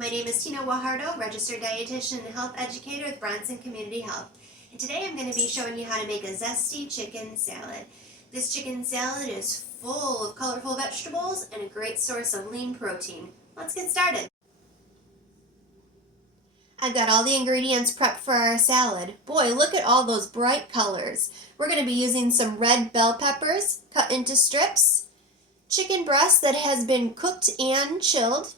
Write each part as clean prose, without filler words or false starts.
My name is Tina Guajardo, registered dietitian and health educator with Bronson Community Health. And today I'm going to be showing you how to make a zesty chicken salad. This chicken salad is full of colorful vegetables and a great source of lean protein. Let's get started. I've got all the ingredients prepped for our salad. Boy, look at all those bright colors. We're going to be using some red bell peppers cut into strips, chicken breast that has been cooked and chilled,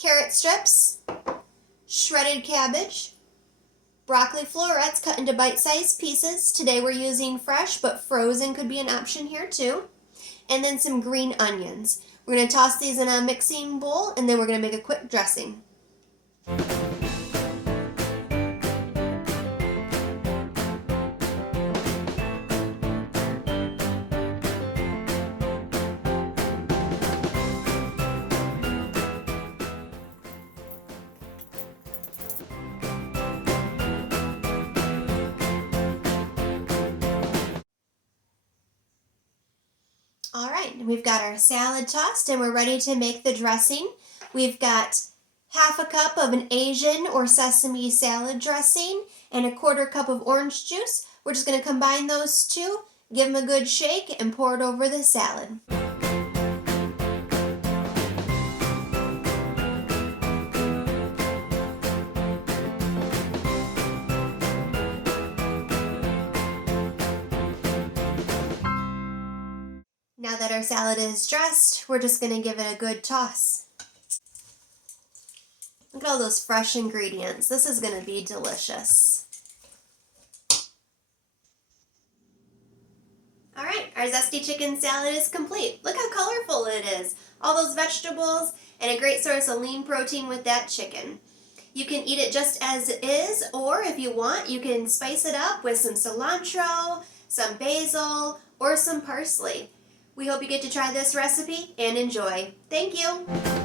carrot strips, shredded cabbage, broccoli florets cut into bite-sized pieces. Today we're using fresh, but frozen could be an option here too. And then some green onions. We're going to toss these in a mixing bowl, and then we're going to make a quick dressing. All right, we've got our salad tossed and we're ready to make the dressing. We've got half a cup of an Asian or sesame salad dressing and a quarter cup of orange juice. We're just going to combine those two, give them a good shake, and pour it over the salad. Now that our salad is dressed, we're just going to give it a good toss. Look at all those fresh ingredients. This is going to be delicious. All right, our zesty chicken salad is complete. Look how colorful it is. All those vegetables and a great source of lean protein with that chicken. You can eat it just as it is, or if you want, you can spice it up with some cilantro, some basil, or some parsley. We hope you get to try this recipe and enjoy. Thank you.